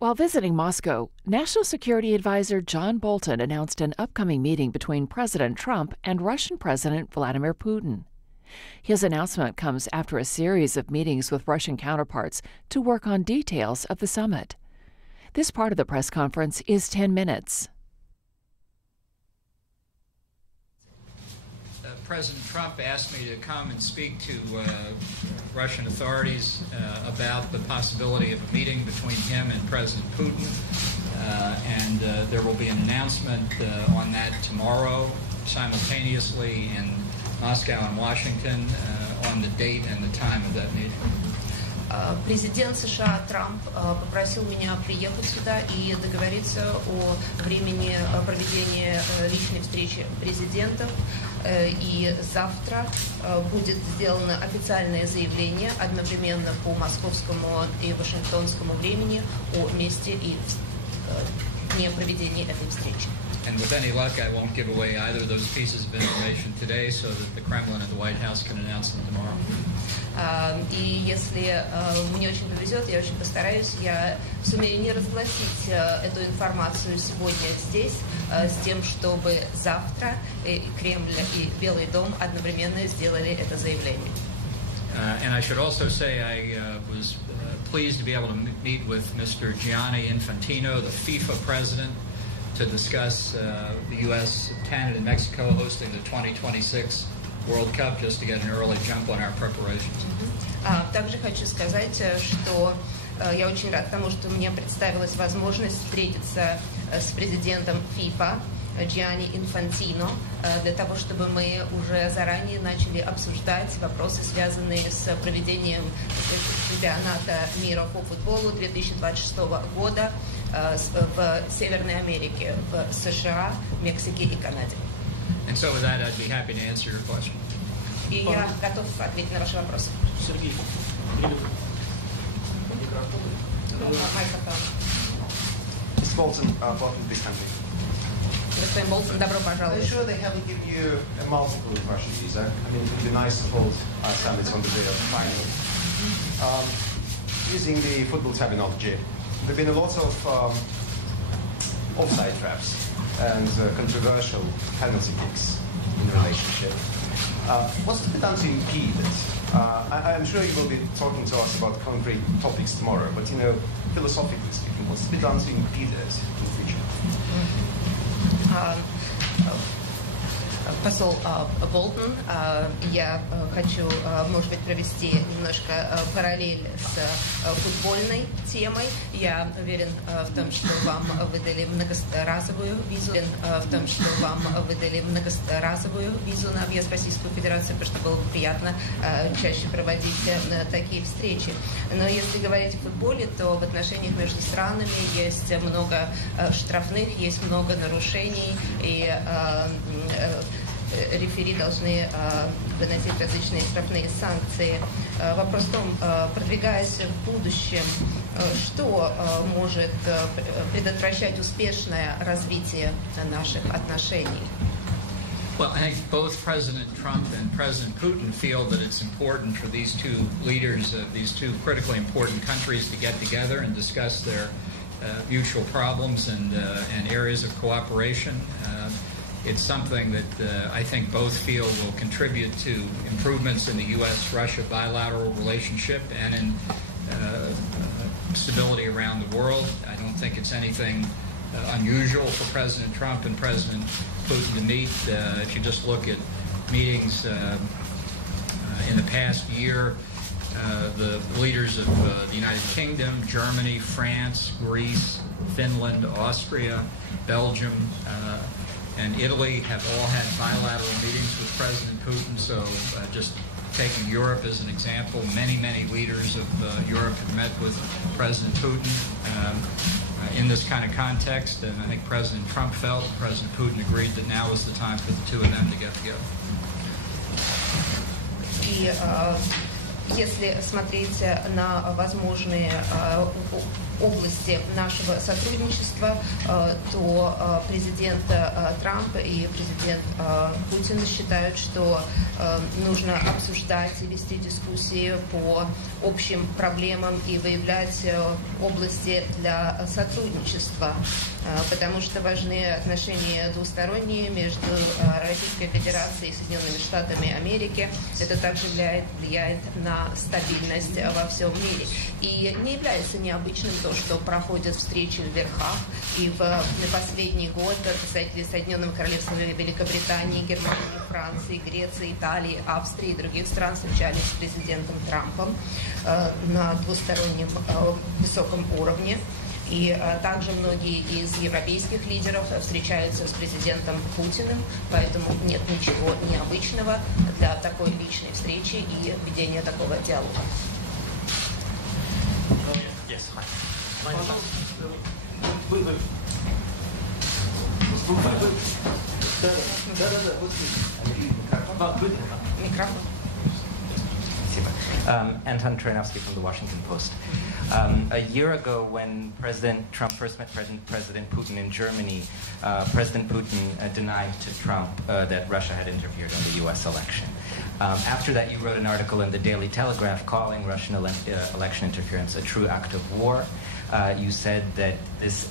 While visiting Moscow, National Security Adviser John Bolton announced an upcoming meeting between President Trump and Russian President Vladimir Putin. His announcement comes after a series of meetings with Russian counterparts to work on details of the summit. This part of the press conference is 10 minutes. President Trump asked me to come and speak to Russian authorities about the possibility of a meeting between him and President Putin. And there will be an announcement on that tomorrow, simultaneously in Moscow and Washington, on the date and the time of that meeting. Президент США Трамп попросил меня приехать сюда и договориться о времени проведения личной встречи президентов. И завтра будет сделано официальное заявление одновременно по московскому и вашингтонскому времени о месте и дне проведения этой встречи. And with any luck, I won't give away either of those pieces of information today so that the Kremlin and the White House can announce them tomorrow. И если мне очень повезет, я очень постараюсь, я сумею не разгласить эту информацию сегодня здесь, с тем, чтобы завтра и Кремль, и Белый дом одновременно сделали это заявление. And I should also say I was pleased to be able to meet with Mr. Gianni Infantino, the FIFA president, to discuss the U.S., Canada, and Mexico hosting the 2026 World Cup, just to get an early jump on our preparations. Также хочу сказать, что я очень рад тому, что мне представилась возможность встретиться с президентом FIFA Gianni Infantino, для того, чтобы мы уже заранее начали обсуждать вопросы, связанные с проведением чемпионата мира по футболу 2026 года в Северной Америке, в США, Мексике и Канаде. And so with that, I'd be happy to answer your question. И я готов ответить на ваши вопросы. Сергей, Mr. Bolton, welcome to this country. Господин Болтон, добро пожаловать. I'm sure they haven't given you a multiple Russian visa. I mean, it would be nice to hold summits on the day of the final. Using the football terminology, there have been a lot of offside traps and controversial penalty kicks in the relationship. What's to be done to impede it? I'm sure you will be talking to us about concrete topics tomorrow, but philosophically speaking, what's to be done to impede it in the future? Посол Болтон, я хочу, может быть, провести немножко параллель с футбольной темой. Я уверен в том, что вам выдали многоразовую визу, на въезд в Российскую Федерацию, потому что было бы приятно чаще проводить такие встречи. Но если говорить о футболе, то в отношениях между странами есть много штрафных, есть много нарушений, и рефери должны выносить различные штрафные санкции. Вопрос в том, продвигаясь в будущем, что может предотвращать успешное развитие наших отношений? Well, I think both President Trump and President Putin feel that it's important for these two leaders of these two critically important countries to get together and discuss their mutual problems and areas of cooperation. It's something that I think both feel will contribute to improvements in the U.S.-Russia bilateral relationship and in stability around the world. I don't think it's anything unusual for President Trump and President Putin to meet. If you just look at meetings in the past year, the leaders of the United Kingdom, Germany, France, Greece, Finland, Austria, Belgium, and Italy have all had bilateral meetings with President Putin. So just taking Europe as an example, many leaders of Europe have met with President Putin in this kind of context. And I think President Trump felt, President Putin agreed that now is the time for the two of them to get together. И если смотреть на возможные области нашего сотрудничества, то президент Трамп и президент Путин считают, что нужно обсуждать и вести дискуссии по общим проблемам и выявлять области для сотрудничества, потому что важны отношения двусторонние между Российской Федерацией и Соединенными Штатами Америки. Это также влияет на стабильность во всем мире. И не является необычным то, что проходят встречи в верхах. И в последний год представители Соединенного Королевства Великобритании, Германии, Франции, Греции, Италии, Австрии и других стран встречались с президентом Трампом на двустороннем высоком уровне. И также многие из европейских лидеров встречаются с президентом Путиным, поэтому нет ничего необычного для такой личной встречи и ведения такого диалога. Микрофон. Anton Trianovsky from the Washington Post. A year ago, when President Trump first met President Putin in Germany, President Putin denied to Trump that Russia had interfered in the U.S. election. After that, you wrote an article in the Daily Telegraph calling Russian election interference a true act of war. You said that this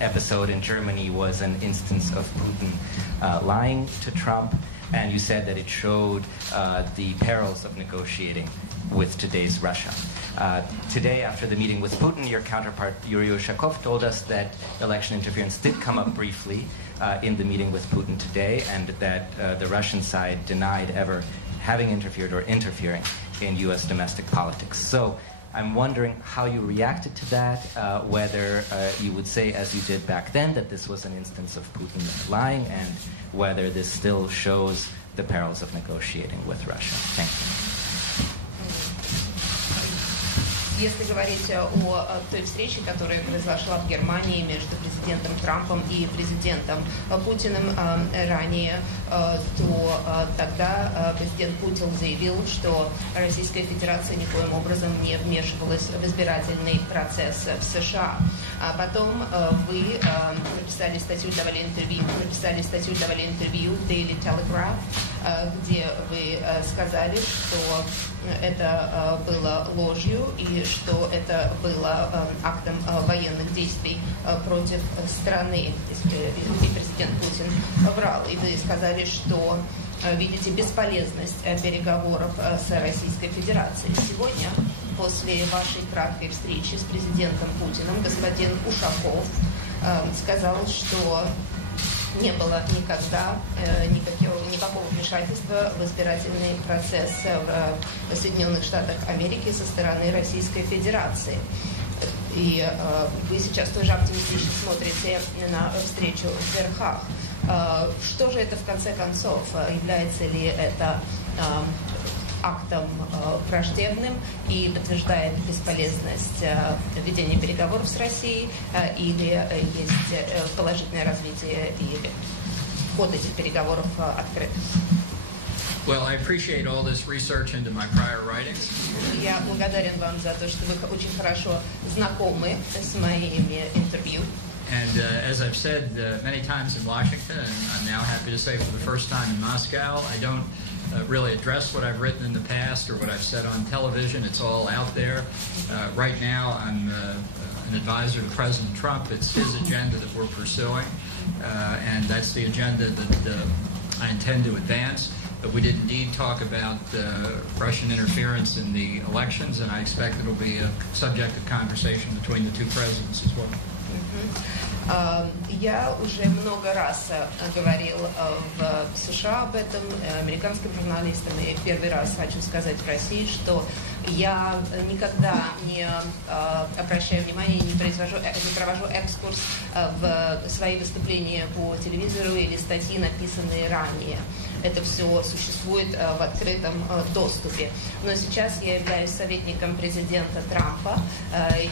episode in Germany was an instance of Putin lying to Trump, and you said that it showed the perils of negotiating with today's Russia. Today, after the meeting with Putin, your counterpart Yuri Ushakov told us that election interference did come up briefly in the meeting with Putin today, and that the Russian side denied ever having interfered or interfering in U.S. domestic politics. So I'm wondering how you reacted to that, whether you would say, as you did back then, that this was an instance of Putin lying, and whether this still shows the perils of negotiating with Russia. Thank you. Если говорить о той встрече, которая произошла в Германии между президентом Трампом и президентом Путиным ранее, то тогда президент Путин заявил, что Российская Федерация никоим образом не вмешивалась в избирательный процесс в США. А потом вы написали статью, давали интервью в Daily Telegraph, где вы сказали, что это было ложью и что это было актом военных действий против страны. И президент Путин врал. И вы сказали, что видите бесполезность переговоров с Российской Федерацией. Сегодня, после вашей краткой встречи с президентом Путиным, господин Ушаков сказал, что не было никогда никакого вмешательства в избирательный процесс в Соединенных Штатах Америки со стороны Российской Федерации. И вы сейчас тоже оптимистично смотрите на встречу в верхах. Что же это в конце концов? Является ли это актом враждебным и подтверждает бесполезность ведения переговоров с Россией, или есть положительное развитие и ход этих переговоров открыт? Well, I appreciate all this research into my prior writings. Я благодарен вам за то, что вы очень хорошо знакомы с моими интервью. And as I've said many times in Washington, and I'm now happy to say for the first time in Moscow, I don't really address what I've written in the past or what I've said on television. It's all out there. Right now, I'm an advisor to President Trump. It's his agenda that we're pursuing, and that's the agenda that I intend to advance. But we did indeed talk about Russian interference in the elections, and I expect it'll be a subject of conversation between the two presidents as well. Я уже много раз говорил в США об этом, американским журналистам, и первый раз хочу сказать в России, что я никогда не обращаю внимания, не провожу экскурс в свои выступления по телевизору или статьи, написанные ранее. Это все существует в открытом доступе. Но сейчас я являюсь советником президента Трампа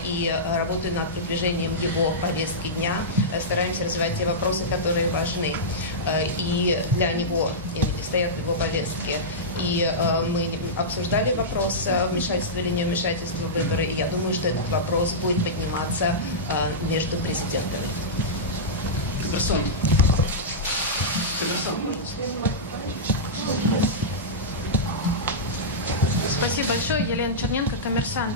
и работаю над приближением его повестки дня. Стараемся развивать те вопросы, которые важны и для него, и стоят в его повестке. И мы обсуждали вопрос вмешательства или не вмешательства в выборы, и я думаю, что этот вопрос будет подниматься между президентами. Спасибо большое. Елена Черненко, «Коммерсант».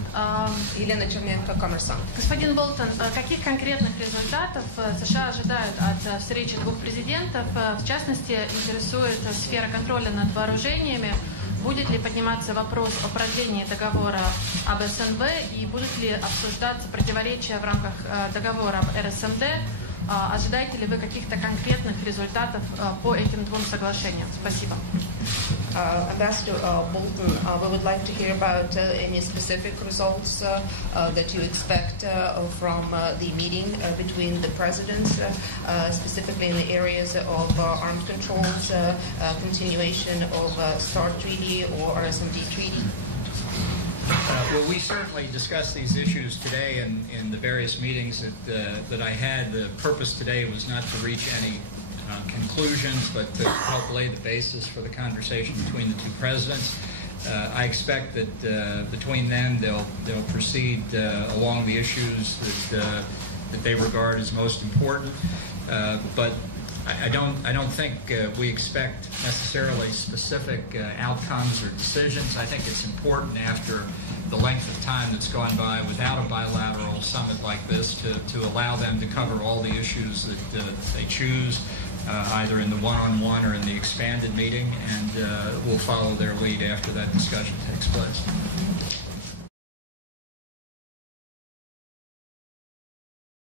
Елена Черненко, «Коммерсант». Господин Болтон, каких конкретных результатов США ожидают от встречи двух президентов? В частности, интересует сфера контроля над вооружениями. Будет ли подниматься вопрос о продлении договора об СНВ и будут ли обсуждаться противоречия в рамках договора об РСМД? Ожидаете ли вы каких-то конкретных результатов по этим двум соглашениям? Спасибо. Ambassador Bolton, we would like to hear about any specific results that you expect from the meeting between the presidents, specifically in the areas of arms controls, continuation of START treaty or RSMD treaty. Well, we certainly discussed these issues today in the various meetings that I had. The purpose today was not to reach any conclusions, but to help lay the basis for the conversation between the two presidents. I expect that between them they'll proceed along the issues that they regard as most important. But I don't think we expect necessarily specific outcomes or decisions. I think it's important after the length of time that's gone by without a bilateral summit like this to allow them to cover all the issues that they choose, either in the one-on-one or in the expanded meeting, and we'll follow their lead after that discussion takes place.